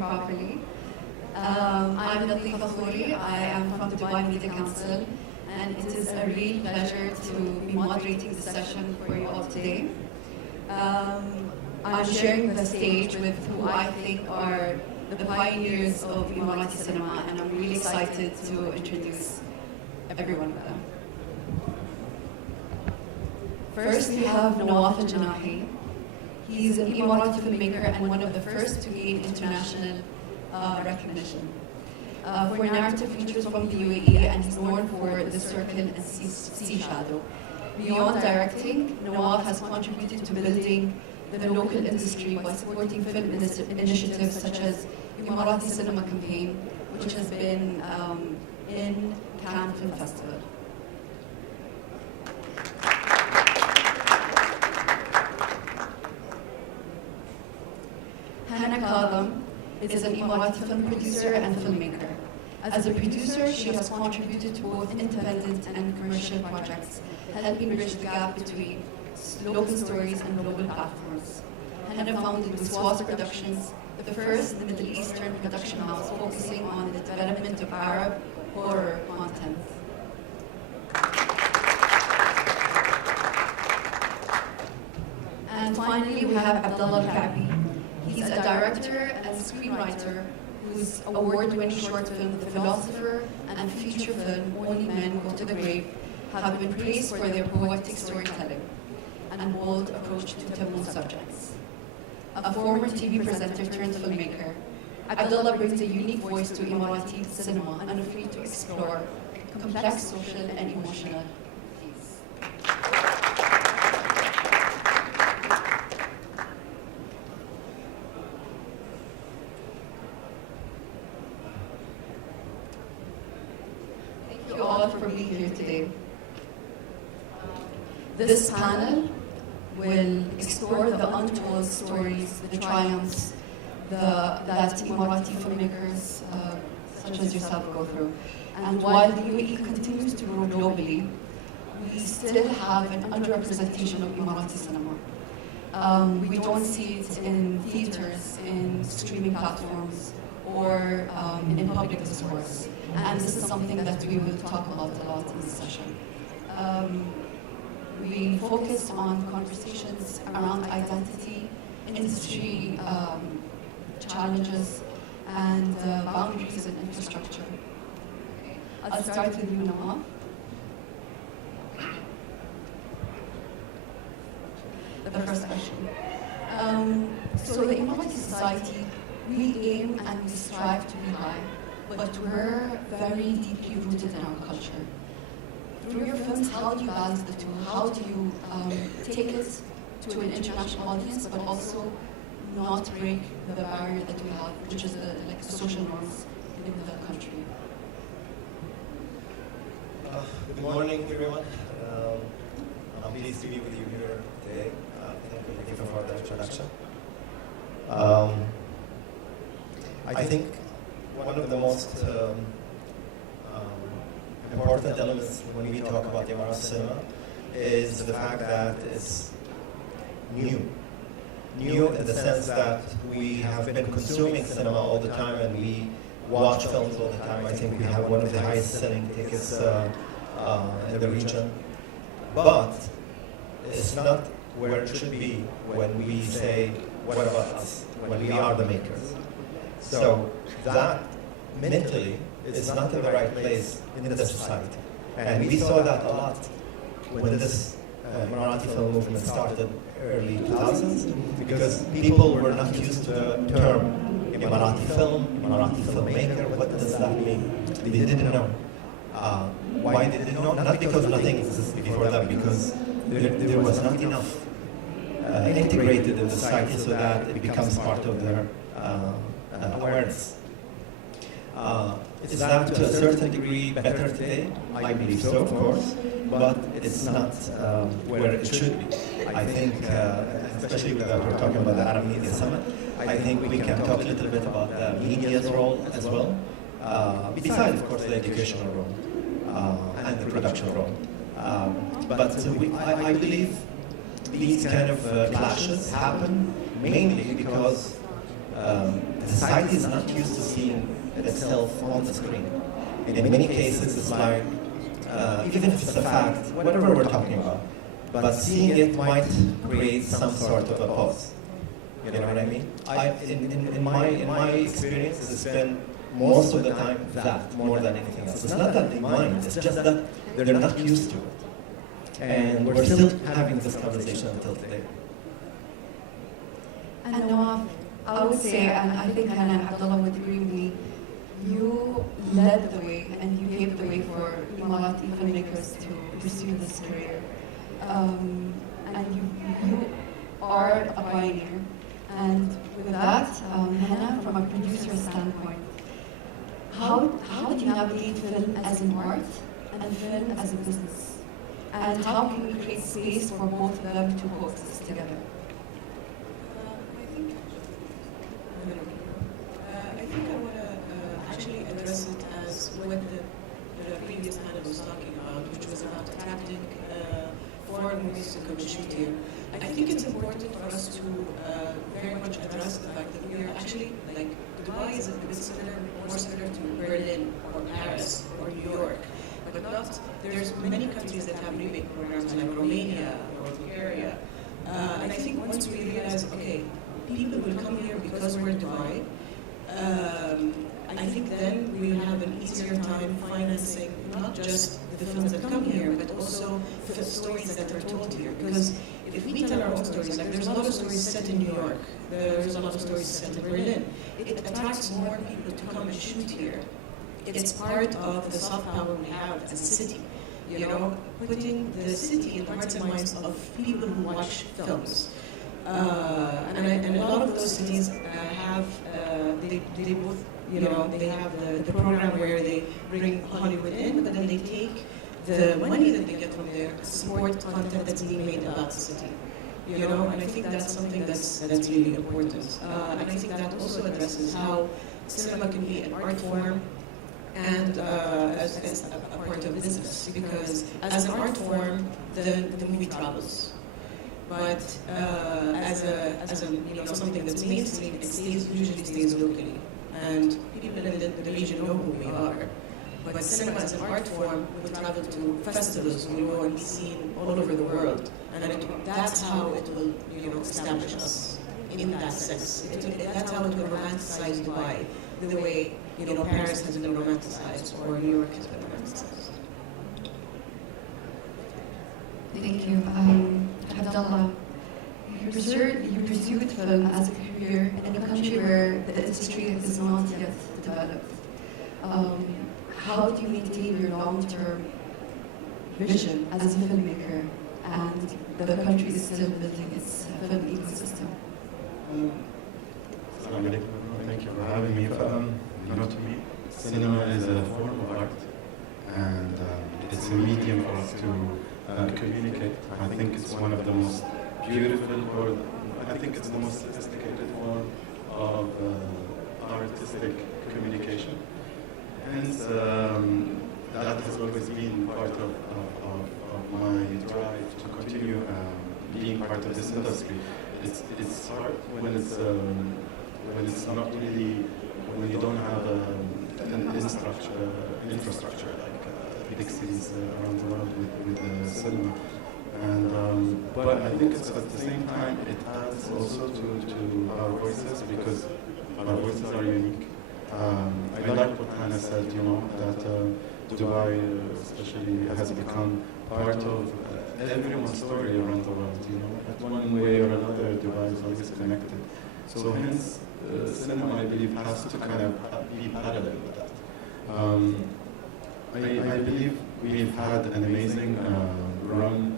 properly. I'm Abdullah. I am from Dubai Media Council, and it is a real pleasure to be moderating this session for you all today. I'm sharing the stage with who I think are the pioneers of Emirati cinema, and I'm really excited to introduce everyone of them. First, we have Nawaf and Janahi. He's an Emirati filmmaker and one of the first to gain international recognition for narrative features from the UAE, and he's known for The Circle and Sea Shadow. Beyond directing, Nawaf has contributed to building the local industry by supporting film initiatives such as Emirati Cinema Campaign, which has been in Cannes Film Festival. Hana is an Emirati film producer and filmmaker. As a producer, she has contributed to both independent and commercial projects, helping bridge the gap between local stories and global platforms. Hana founded Wiswas Productions, the first Middle Eastern production house focusing on the development of Arab horror content. And finally, we have Abdullah Kaabi. He's a director and screenwriter whose award-winning short film, The Philosopher, and feature film, Only Men Go to the Grave, have been praised for their poetic storytelling and bold approach to taboo subjects. A former TV presenter turned filmmaker, Abdullah brings a unique voice to Emirati cinema and free to explore complex social and emotional themes. Thank you all for being here today. This panel will explore the untold stories, the triumphs that Emirati filmmakers such as yourself go through. And while the UAE continues to grow globally, we still have an underrepresentation of Emirati cinema. We don't see it in theaters, in streaming platforms, or in public discourse. And this is something that we will talk about a lot in this session. We focus on conversations around identity, industry challenges, and boundaries and infrastructure. Okay. I'll start with you, Nawaf. The first question. So the Emirati society, we aim and we strive to be high, but we're very deeply rooted in our culture. Through your films, how do you balance the two? How do you take it to an international audience, but also not break the barrier that we have, which is the social norms in the country? Good morning, everyone. I'm pleased to be with you here today. Thank you for the introduction. I think one of the most important elements when we talk about Emirati cinema is the fact that it's new. New in the sense that we have been consuming cinema all the time and we watch films all the time. I think we have one of the highest selling tickets in the region. But it's not where it should be when we say, what about us? When we are the makers. So that mentally is not in the right place in the society. And we saw that a lot when this Emirati film movement started early 2000s, because people were not used to the term Emirati film, Emirati filmmaker. What does that mean? They didn't know. Why they didn't know? Not because nothing existed before that, because there was not enough integrated in the society so that it becomes part of their awareness. Is that to a certain degree better today? I believe so, of course, but it's not where it should be. I think, especially with we're talking about the Arab Media Summit, I think we can talk a little bit about the media's role as well, besides, of course, the educational role and the production role. But I believe these kind of clashes happen mainly because the society is not used to seeing itself on the screen. In many cases, it's like, even if it's a fact, whatever we're talking about, but seeing it might create some sort of a pause. You know what I mean? In my experience, it's been most of the time that more than anything else. It's not that they mind, it's just that they're not used to it. And we're still having this conversation until today. And Nawaf, I would say, and I think Hana and Abdullah would agree with me, you led the way and you gave the way for Emirati filmmakers to pursue this career. And you are a pioneer. And with that, Hana, from a producer standpoint, how do you navigate film as an art and film as a business? And how can we create space for both of them to coexist together? I think I want to actually address it as what the previous panel was talking about, which was about attracting foreign movies to come shoot here. I think it's important for us to very much address the fact that we are actually, like, Dubai is a bit similar, more similar to Berlin or Paris or New York, but not, there's many countries that have remake programs like Romania or Bulgaria. And I think once we realize, okay, people will come here because we're Dubai, I think then we will have an easier time financing not just the films that come here, but also the stories that are told here. Because if we tell our own stories, like there's a lot of stories set in New York, there's a lot of stories set in Berlin, it attracts more people to come and shoot here. It's part of the soft power we have as a city. You know, putting the city in the hearts and minds of people who watch films. And a lot of those cities have, they both, you know, they have the program where they bring Hollywood in, but then they take the money that they get from there to support content that's being made about the city. You know, and I think that's something that's really important. And I think that also addresses how cinema can be an art form and as a part of business, because as an art form, the movie travels. But as a you know, something that's mainstream, it usually stays locally, and people in the region know who we are. But cinema as an art form will travel to festivals, will go and be seen all over the world, and that's how it will, you know, establish us in that sense. That's how it will romanticize Dubai, the way, you know, Paris has been romanticized or New York has been romanticized. Thank you. Abdullah, you pursued film as a career in a country where the industry is not yet developed. How do you maintain your long-term vision as a filmmaker, and the country is still building its film ecosystem? Thank you for having me. You know, to me, cinema is a form of art, and it's a medium for us to communicate. I think it's one of the most beautiful, or I think it's the most sophisticated form of artistic communication. Hence, that has always been part of my drive to continue being part of this industry. It's hard when it's not really, when you don't have an infrastructure like big cities around the world with cinema. And but I think it's, at the same time, it adds also to our voices, because our voices are unique. I like what Hana said, you know, that Dubai especially has become part of everyone's story around the world, you know. But one way or another, Dubai is always connected. So hence, cinema, I believe, has to kind of be parallel with that. I believe we've had an amazing run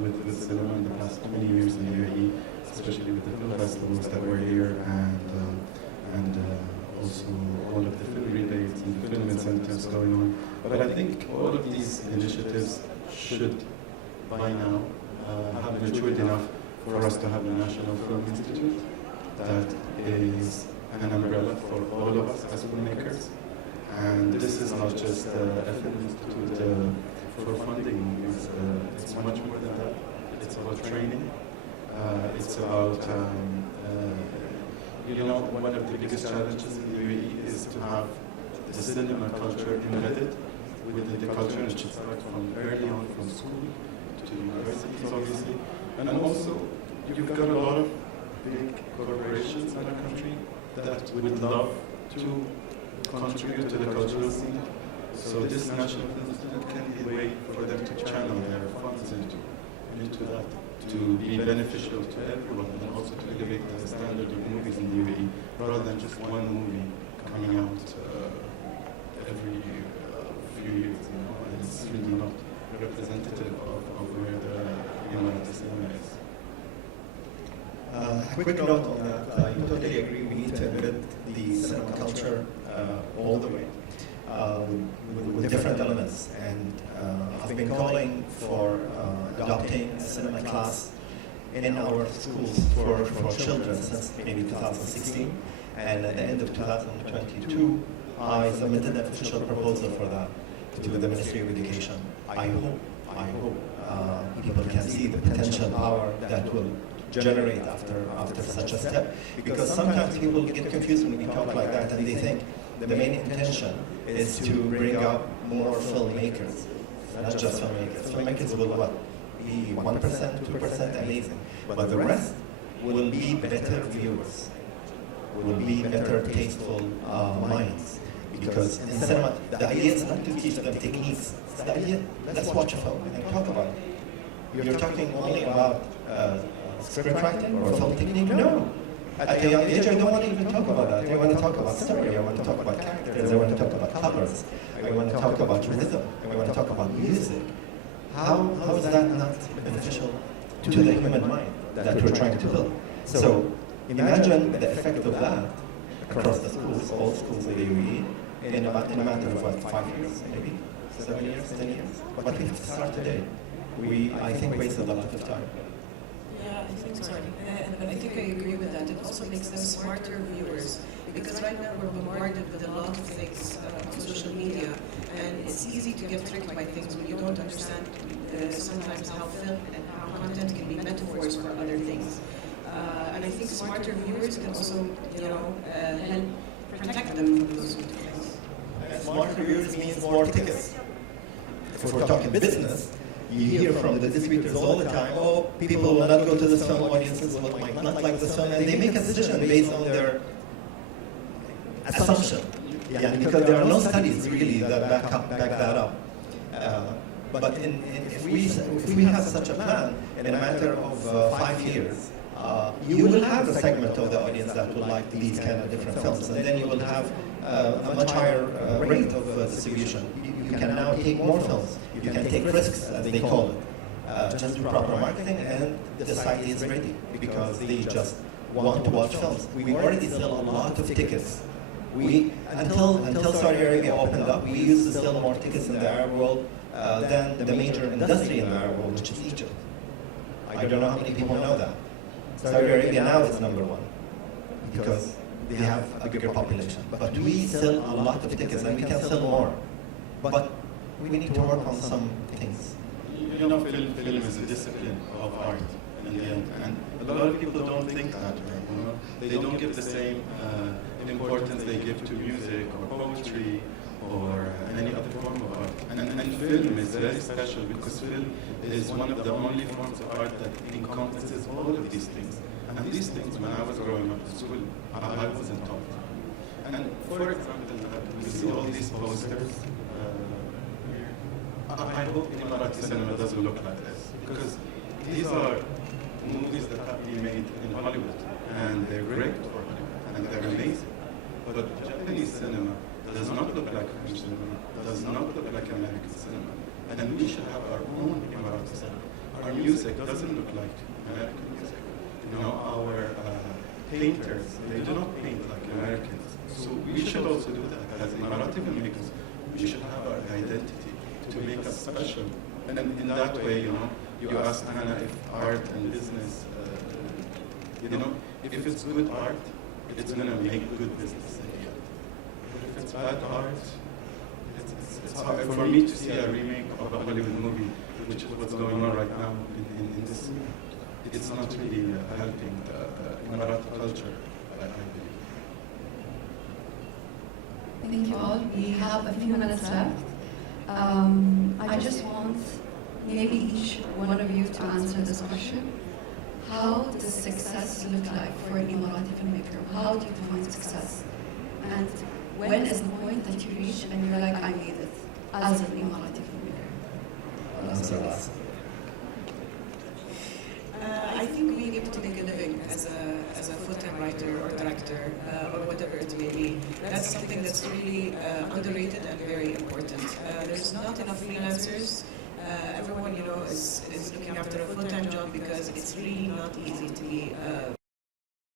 with cinema in the past 20 years in the UAE, especially with the film festivals that were here, and also all of the film rebates and film incentives going on. But I think all of these initiatives should, by now, have matured enough for us to have a National Film Institute that is an umbrella for all of us as filmmakers. And this is not just a film institute for funding movies. It's much more than that. It's about training. It's about you know, one of the biggest challenges in the UAE is to have the cinema culture embedded within the culture, and it should start from early on, from school to universities, obviously. And also, you've got a lot of big corporations in our country that would love to contribute to the cultural scene. So this National Film Institute can be a way for them to channel their funds into that, to be beneficial to everyone, and also to elevate the standard of movies in the UAE, rather than just one movie coming out every few years, you know, and it's really not representative of where the Emirati cinema is. Quick note on that, I totally agree, we need to embed the cinema culture all the way with different elements, and I've been calling for adopting a cinema class in our schools for children since maybe 2016, and at the end of 2022 I submitted an official proposal for that to the Ministry of Education. I hope people can see the potential power that will generate after such a step, because sometimes people get confused when we talk like that, and they think the main intention is to bring up more filmmakers, not just filmmakers. Filmmakers will what? Be 1%, 2%, amazing, but the rest will be better viewers, will be better tasteful minds, because in cinema the idea is not to teach them techniques. It's the idea, let's watch a film and talk about it. You're talking only about script writing or film technique? No. At the young age, I don't want to even talk about that. I want to talk about story. I want to talk about characters. I want to talk about colors. I want to talk about rhythm. I want to talk about music. How is that not beneficial to the human mind that we're trying to build? So imagine the effect of that across the schools, all schools in the UAE, in a matter of what, 5 years, maybe 7 years, 10 years. But we have to start today. I think, wasted a lot of time. Yeah, I think so. And I think I agree with that. It also makes them smarter viewers, because right now we're bombarded with a lot of things on social media, and it's easy to get tricked by things when you don't understand sometimes how film and how content can be metaphors for other things. And I think smarter viewers can also, help protect them from those sort of things. Smarter viewers means more tickets. If we're talking business, you hear from the distributors all the time, oh, people will not go to this film, audiences might not like this film, and they make a decision based on their assumption. Yeah, because there are no studies really that back that up. But if we have such a plan in a matter of 5 years, you will have a segment of the audience that will like these kind of different films, and then you will have a much higher rate of distribution. You can now take more films. You can take risks, as they call it. Just do proper marketing, and the site is ready, because they just want to watch films. We already sell a lot of tickets. Until Saudi Arabia opened up, we used to sell more tickets in the Arab world than the major industry in the Arab world, which is Egypt. I don't know how many people know that. Saudi Arabia now is #1 because they have a bigger population. But we sell a lot of tickets, and we can sell more. But we need to work on some things. You know, film is a discipline of art in the end, and a lot of people don't think that way. You know, they don't give the same importance they give to music or poetry or any other form of art. And film is very special, because film is one of the only forms of art that encompasses all of these things. And these things, when I was growing up in school, I wasn't taught. And for example, we see all these posters. I hope Emirati cinema doesn't look like this, because these are movies that have been made in Hollywood, and they're great for Hollywood, and they're amazing. But Japanese cinema does not look like French cinema, does not look like American cinema, and we should have our own Emirati cinema. Our music doesn't look like American music. You know, our painters, they do not paint like Americans. So we should also do that. As Emirati filmmakers, we should have our identity to make us special. And in that way, you asked Hana if art and business, if it's good art, it's going to make good business in the end. But if it's bad art, it's hard for me to see a remake of a Hollywood movie, which is what's going on right now in this. It's not really helping the Emirati culture I believe. Thank you all. We have a few minutes left. I just want maybe each one of you to answer this question. How does success look like for an Emirati filmmaker? How do you define success? And when is the point that you reach and you're like, I made it as an Emirati filmmaker? I'll answer last. I think being able to make a living as a full-time writer or director or whatever it may be, that's something that's really underrated and very important. There's not enough freelancers. Everyone, is looking after a full-time job because it's really not easy to be